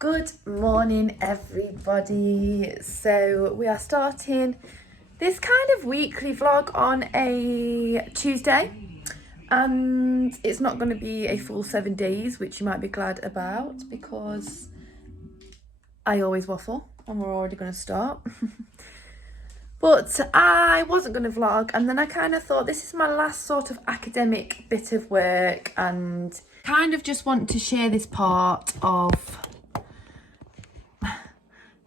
Good morning, everybody. So we are starting this kind of weekly vlog on a Tuesday, and it's not going to be a full 7 days, which you might be glad about because I always waffle and we're already going to start. But I wasn't going to vlog, and then I kind of thought this is my last sort of academic bit of work and kind of just want to share this part of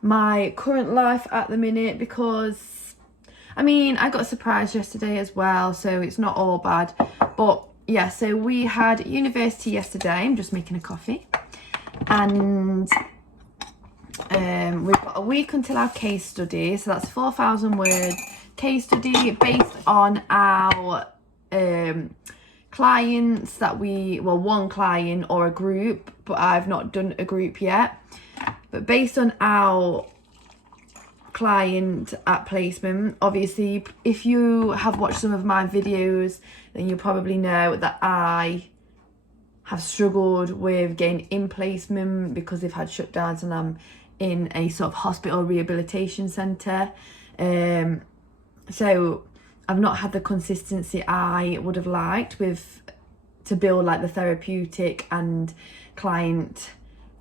my current life at the minute, because I mean I got a surprise yesterday as well, so it's not all bad. But yeah, so we had university yesterday. I'm just making a coffee, and we've got a week until our case study, so that's 4,000 word case study based on our clients that one client or a group, but I've not done a group yet. But based on our client at placement, obviously, if you have watched some of my videos, then you probably know that I have struggled with getting in placement because they've had shutdowns and I'm in a sort of hospital rehabilitation centre. So I've not had the consistency I would have liked to build like the therapeutic and client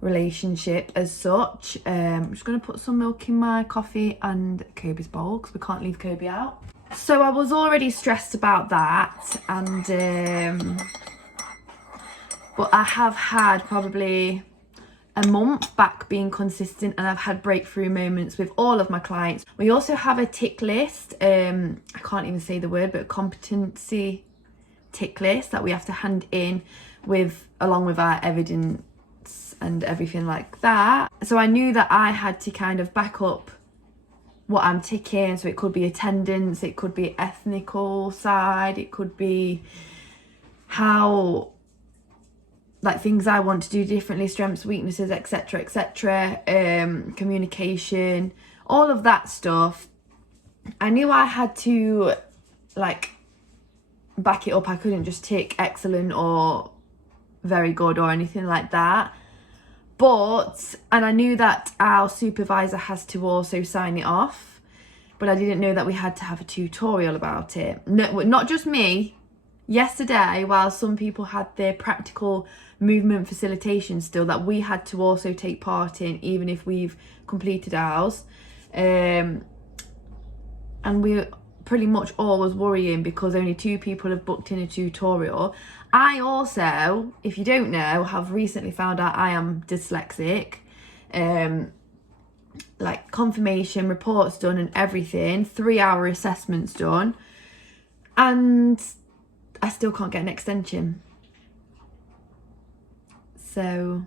relationship as such. I'm just going to put some milk in my coffee and Kirby's bowl because we can't leave Kirby out. So I was already stressed about that, and but I have had probably a month back being consistent, and I've had breakthrough moments with all of my clients. We also have a tick list, I can't even say the word, but a competency tick list that we have to hand in along with our evidence and everything like that. So I knew that I had to kind of back up what I'm ticking. So it could be attendance, it could be ethnical side, it could be how, like, things I want to do differently, strengths, weaknesses, etc, communication, all of that stuff. I knew I had to like back it up. I couldn't just tick excellent or very good or anything like that. And I knew that our supervisor has to also sign it off, but I didn't know that we had to have a tutorial about it. No, not just me. Yesterday, while some people had their practical movement facilitation still, that we had to also take part in, even if we've completed ours. And we pretty much all was worrying because only 2 people have booked in a tutorial. I also, if you don't know, have recently found out I am dyslexic. Like confirmation, reports done and everything, 3-hour assessments done, and I still can't get an extension. So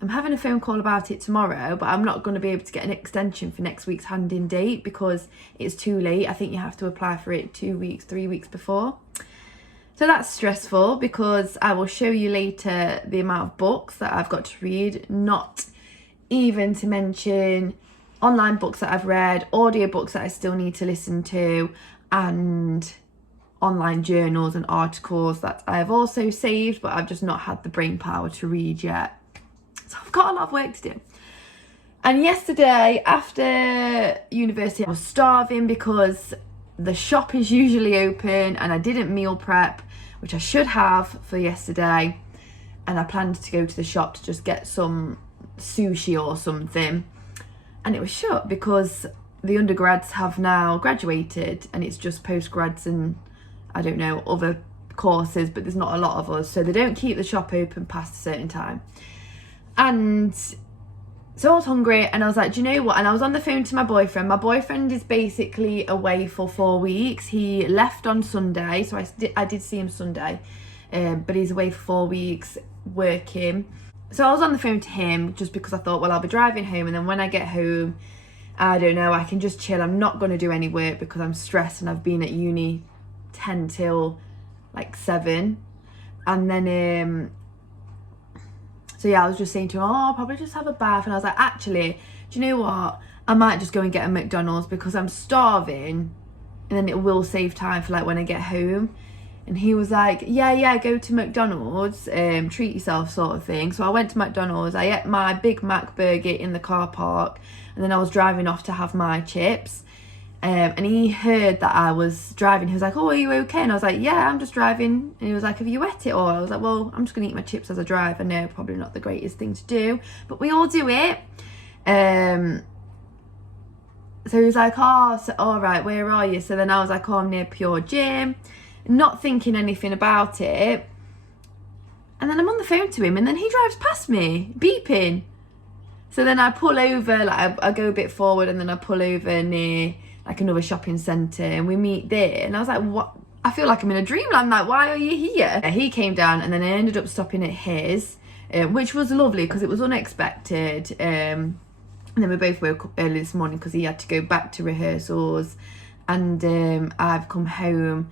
I'm having a phone call about it tomorrow, but I'm not going to be able to get an extension for next week's hand-in date because it's too late. I think you have to apply for it 2 weeks, 3 weeks before. So that's stressful because I will show you later the amount of books that I've got to read, not even to mention online books that I've read, audio books that I still need to listen to, and online journals and articles that I have also saved, but I've just not had the brain power to read yet. So I've got a lot of work to do. And yesterday after university, I was starving because the shop is usually open and I didn't meal prep, which I should have for yesterday. And I planned to go to the shop to just get some sushi or something. And it was shut because the undergrads have now graduated and it's just postgrads and I don't know, other courses, but there's not a lot of us, so they don't keep the shop open past a certain time. And so I was hungry and I was like, do you know what? And I was on the phone to my boyfriend. My boyfriend is basically away for 4 weeks. He left on Sunday, so I did see him Sunday, but he's away for 4 weeks working. So I was on the phone to him just because I thought, well, I'll be driving home, and then when I get home, I don't know, I can just chill. I'm not going to do any work because I'm stressed and I've been at uni 10 till like 7, and then so yeah, I was just saying to him, oh, I'll probably just have a bath, and I was like, actually, do you know what, I might just go and get a McDonald's because I'm starving, and then it will save time for like when I get home. And he was like, yeah, go to McDonald's, treat yourself sort of thing. So I went to McDonald's, I ate my Big Mac burger in the car park, and then I was driving off to have my chips. And he heard that I was driving. He was like, oh, are you okay? And I was like, yeah, I'm just driving. And he was like, have you wet it all? I was like, well, I'm just going to eat my chips as I drive. I know, probably not the greatest thing to do, but we all do it. So he was like, oh, so, all right, where are you? So then I was like, oh, I'm near Pure Gym, not thinking anything about it. And then I'm on the phone to him, and then he drives past me, beeping. So then I pull over, like I go a bit forward, and then I pull over near like another shopping centre, and we meet there. And I was like, what? I feel like I'm in a dreamland. Like, why are you here? He came down, and then I ended up stopping at his, which was lovely because it was unexpected. And then we both woke up early this morning because he had to go back to rehearsals, and I've come home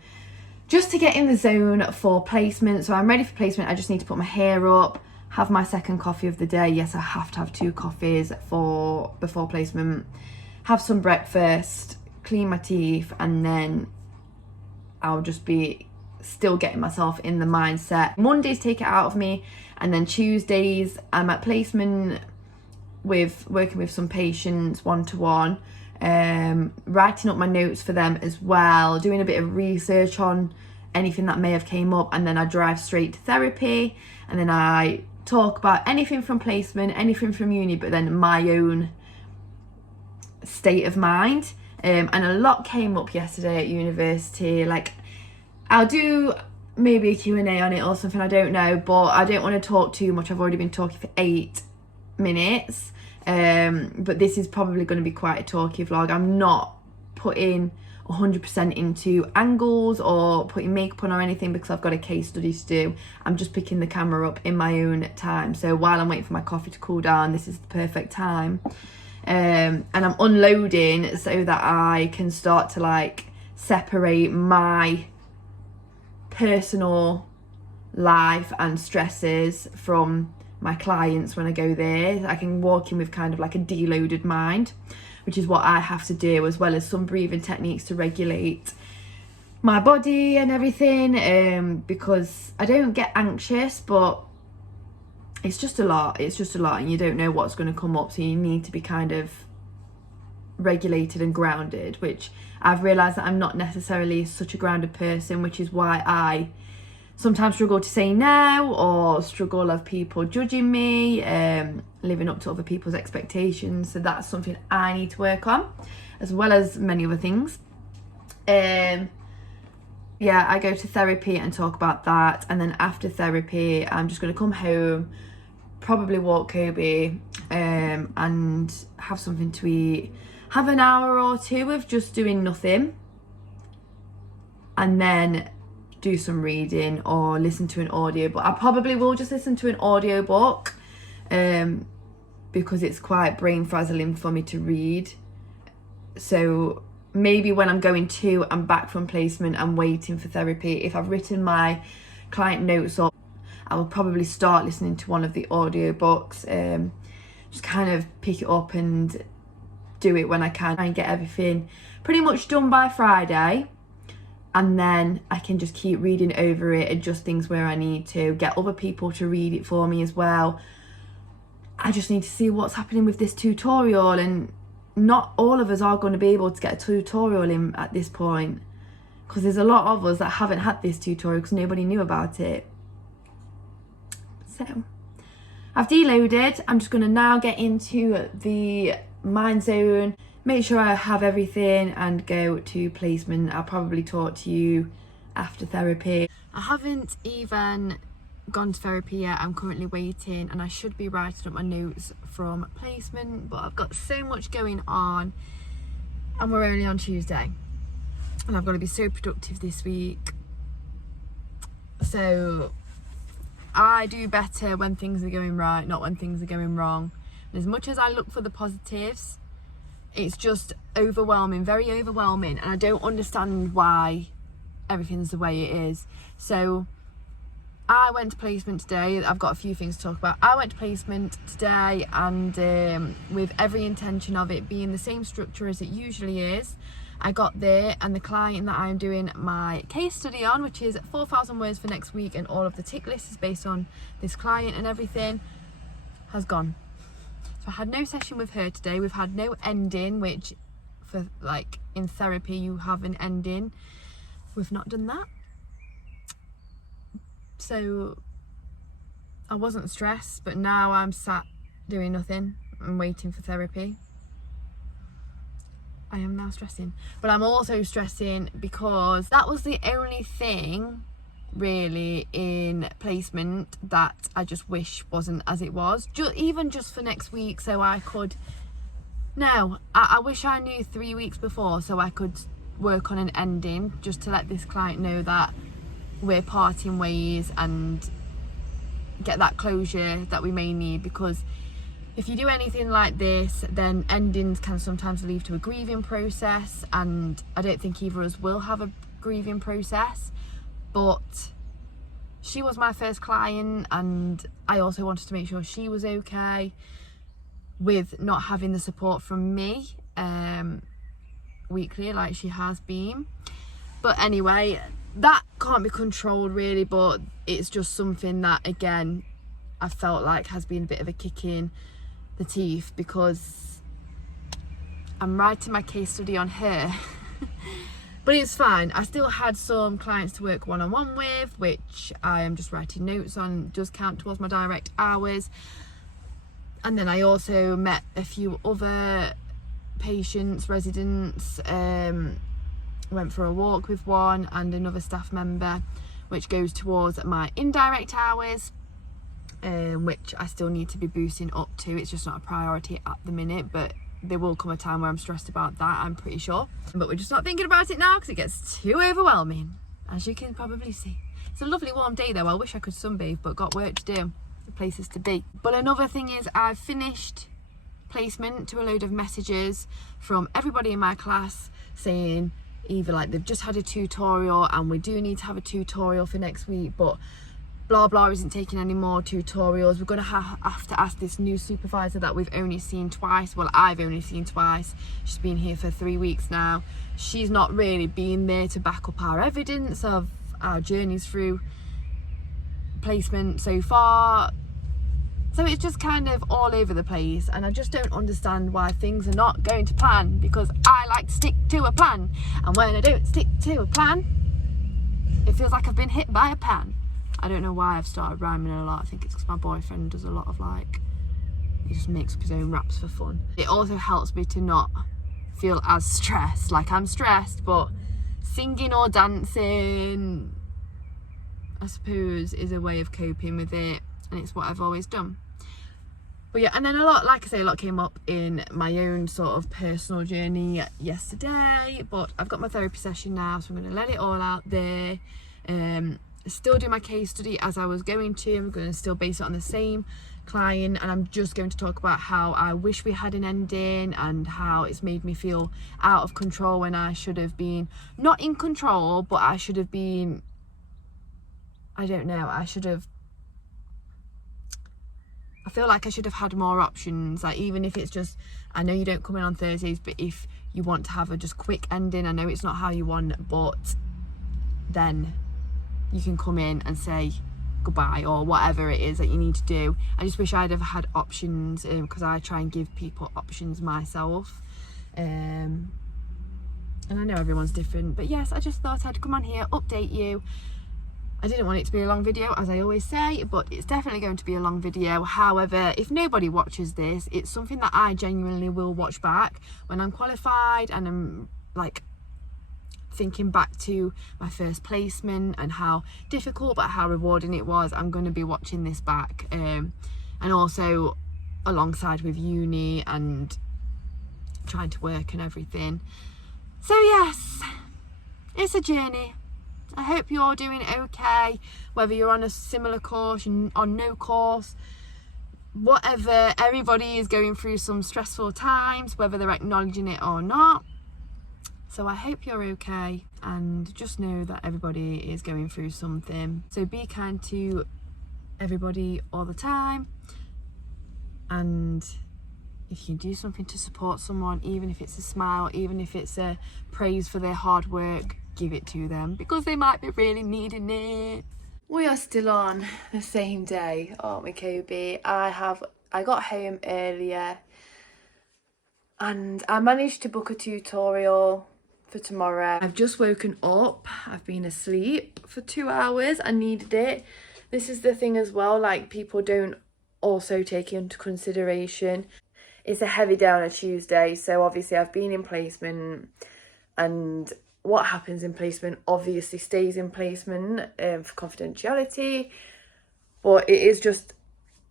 just to get in the zone for placement. So I'm ready for placement. I just need to put my hair up, have my second coffee of the day. Yes, I have to have 2 coffees before placement. Have some breakfast, clean my teeth, and then I'll just be still getting myself in the mindset. Mondays take it out of me, and then Tuesdays I'm at placement working with some patients one-to-one, writing up my notes for them as well, doing a bit of research on anything that may have came up, and then I drive straight to therapy, and then I talk about anything from placement, anything from uni, but then my own state of mind. And a lot came up yesterday at university. Like, I'll do maybe a Q&A on it or something, I don't know, but I don't want to talk too much. I've already been talking for 8 minutes, but this is probably going to be quite a talky vlog. I'm not putting 100% into angles or putting makeup on or anything because I've got a case study to do. I'm just picking the camera up in my own time. So while I'm waiting for my coffee to cool down, this is the perfect time. And I'm unloading so that I can start to like separate my personal life and stresses from my clients when I go there. I can walk in with kind of like a deloaded mind, which is what I have to do, as well as some breathing techniques to regulate my body and everything, because I don't get anxious, but it's just a lot, and you don't know what's going to come up, so you need to be kind of regulated and grounded, which I've realised that I'm not necessarily such a grounded person, which is why I sometimes struggle to say no, or struggle of people judging me, living up to other people's expectations. So that's something I need to work on, as well as many other things. Yeah, I go to therapy and talk about that, and then after therapy I'm just going to come home, probably walk Kobe, and have something to eat, have an hour or 2 of just doing nothing, and then do some reading or listen to an audio book. I probably will just listen to an audio book, because it's quite brain frazzling for me to read. So maybe when I'm going to and back from placement and waiting for therapy, if I've written my client notes up, I will probably start listening to one of the audio books, just kind of pick it up and do it when I can, and get everything pretty much done by Friday, and then I can just keep reading over it, adjust things where I need to, get other people to read it for me as well. I just need to see what's happening with this tutorial, and not all of us are going to be able to get a tutorial in at this point, because there's a lot of us that haven't had this tutorial because nobody knew about it. So I've deloaded. I'm just going to now get into the mind zone, make sure I have everything, and go to placement. I'll probably talk to you after therapy. I haven't even gone to therapy yet. I'm currently waiting, and I should be writing up my notes from placement, but I've got so much going on, and we're only on Tuesday, and I've got to be so productive this week. So I do better when things are going right, not when things are going wrong. And as much as I look for the positives, it's just overwhelming, very overwhelming, and I don't understand why everything's the way it is. So I went to placement today. I've got a few things to talk about. I went to placement today, and with every intention of it being the same structure as it usually is, I got there, and the client that I'm doing my case study on, which is 4,000 words for next week, and all of the tick list is based on this client and everything, has gone. So I had no session with her today. We've had no ending, which for like in therapy you have an ending. We've not done that. So I wasn't stressed, but now I'm sat doing nothing and waiting for therapy. I am now stressing, but I'm also stressing because that was the only thing really in placement that I just wish wasn't as it was, even just for next week, so I could I wish I knew 3 weeks before so I could work on an ending, just to let this client know that we're parting ways and get that closure that we may need. Because if you do anything like this, then endings can sometimes lead to a grieving process, and I don't think either of us will have a grieving process. But she was my first client, and I also wanted to make sure she was okay with not having the support from me weekly like she has been. But anyway, that can't be controlled really, but it's just something that, again, I felt like has been a bit of a kick in the teeth, because I'm writing my case study on her. But it's fine. I still had some clients to work one-on-one with, which I am just writing notes on. It does count towards my direct hours. And then I also met a few other patients, residents, went for a walk with one and another staff member, which goes towards my indirect hours, which I still need to be boosting up to. It's just not a priority at the minute, but there will come a time where I'm stressed about that, I'm pretty sure. But we're just not thinking about it now because it gets too overwhelming, as you can probably see. It's a lovely warm day though. I wish I could sunbathe, but got work to do, places to be. But another thing is, I've finished placement to a load of messages from everybody in my class saying either like they've just had a tutorial and we do need to have a tutorial for next week, but blah blah isn't taking any more tutorials. We're going to have to ask this new supervisor that we've only seen twice. Well, I've only seen twice. She's been here for 3 weeks now. She's not really been there to back up our evidence of our journeys through placement so far. So it's just kind of all over the place, and I just don't understand why things are not going to plan, because I like to stick to a plan, and when I don't stick to a plan, it feels like I've been hit by a pan. I don't know why I've started rhyming a lot. I think it's because my boyfriend does a lot of he just makes up his own raps for fun. It also helps me to not feel as stressed. Like, I'm stressed, but singing or dancing, I suppose, is a way of coping with it, and it's what I've always done. But yeah, and then a lot came up in my own sort of personal journey yesterday, but I've got my therapy session now, so I'm going to let it all out there. Still do my case study as I was going to. I'm going to still base it on the same client, and I'm just going to talk about how I wish we had an ending and how it's made me feel out of control when I should have been not in control, but I should have been, I don't know, I feel like I should have had more options. Like, even if it's just, I know you don't come in on Thursdays, but if you want to have a just quick ending, I know it's not how you want, but then you can come in and say goodbye or whatever it is that you need to do. I just wish I'd have had options, because I try and give people options myself, and I know everyone's different, but yes, I just thought I'd come on here, update you. I didn't want it to be a long video, as I always say, but it's definitely going to be a long video. However, if nobody watches this, it's something that I genuinely will watch back when I'm qualified and I'm like thinking back to my first placement and how difficult but how rewarding it was. I'm going to be watching this back, and also alongside with uni and trying to work and everything. So yes, it's a journey. I hope you're doing okay, whether you're on a similar course, on no course, whatever. Everybody is going through some stressful times, whether they're acknowledging it or not. So I hope you're okay, and just know that everybody is going through something. So be kind to everybody all the time, and if you do something to support someone, even if it's a smile, even if it's a praise for their hard work, give it to them because they might be really needing it. We are still on the same day, aren't we, Kobe? I got home earlier and I managed to book a tutorial for tomorrow. I've just woken up. I've been asleep for 2 hours. I needed it. This is the thing as well, like people don't also take into consideration. It's a heavy day on a Tuesday, so obviously I've been in placement, and what happens in placement obviously stays in placement for confidentiality, but it is just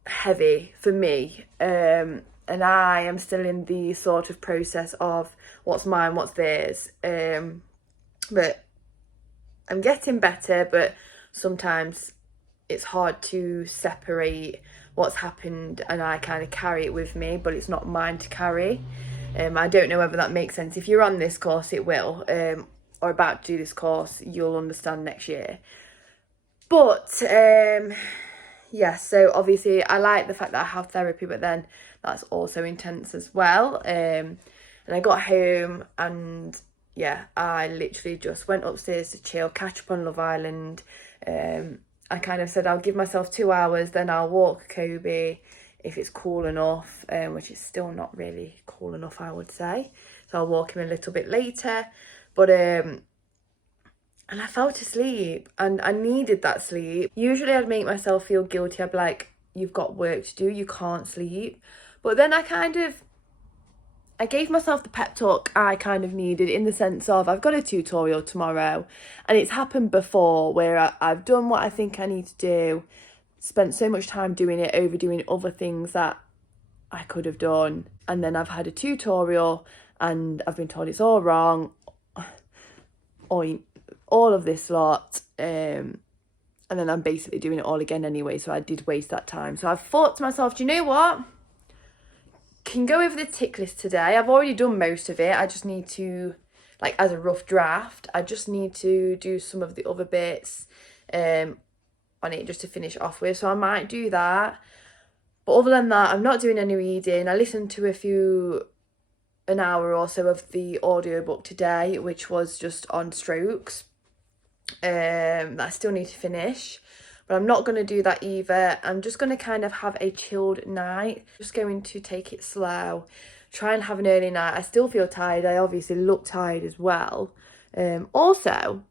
heavy for me, and I am still in the sort of process of what's mine, what's theirs, but I'm getting better, but sometimes it's hard to separate what's happened, and I kind of carry it with me, but it's not mine to carry. I don't know whether that makes sense. If you're on this course, it will, or about to do this course, you'll understand next year. But yeah, so obviously I like the fact that I have therapy, but then that's also intense as well. And I got home and yeah, I literally just went upstairs to chill, catch up on Love Island. I kind of said I'll give myself 2 hours, then I'll walk Kobe if it's cool enough, which is still not really cool enough, I would say. So I'll walk him a little bit later. But and I fell asleep and I needed that sleep. Usually I'd make myself feel guilty. I'd be like, you've got work to do, you can't sleep. But then I gave myself the pep talk I kind of needed, in the sense of I've got a tutorial tomorrow, and it's happened before where I've done what I think I need to do, spent so much time doing it, overdoing other things that I could have done, and then I've had a tutorial and I've been told it's all wrong, all of this lot, and then I'm basically doing it all again anyway, so I did waste that time. So I've thought to myself, do you know what? Can go over the tick list today. I've already done most of it. I just need to, like, as a rough draft, I just need to do some of the other bits on it just to finish off with. So I might do that. But other than that, I'm not doing any reading. I listened to an hour or so of the audiobook today, which was just on strokes. That I still need to finish. But I'm not going to do that either. I'm just going to kind of have a chilled night. Just going to take it slow. Try and have an early night. I still feel tired. I obviously look tired as well. Also,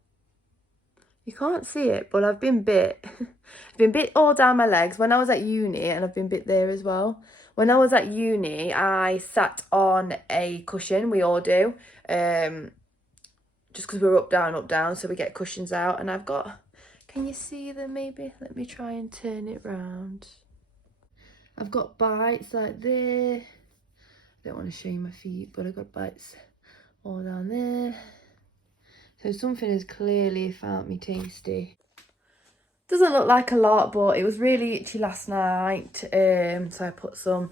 you can't see it, but I've been bit. I've been bit all down my legs when I was at uni, and I've been bit there as well. When I was at uni, I sat on a cushion. We all do. Just because we're up, down. So we get cushions out, and I've got... Can you see them maybe? Let me try and turn it round. I've got bites like there. I don't want to show you my feet, but I've got bites all down there. So something has clearly found me tasty. Doesn't look like a lot, but it was really itchy last night. So I put some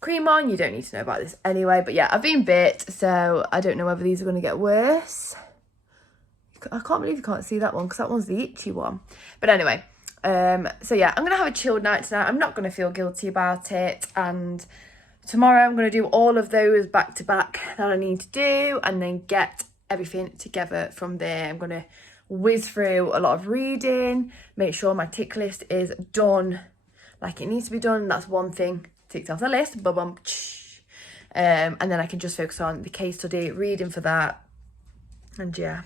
cream on. You don't need to know about this anyway. But yeah, I've been bit, so I don't know whether these are going to get worse. I can't believe you can't see that one, because that one's the itchy one. But anyway, so yeah, I'm going to have a chilled night tonight. I'm not going to feel guilty about it. And tomorrow I'm going to do all of those back to back that I need to do, and then get everything together from there. I'm going to whiz through a lot of reading, make sure my tick list is done like it needs to be done. That's one thing ticked off the list. And then I can just focus on the case study, reading for that. And yeah.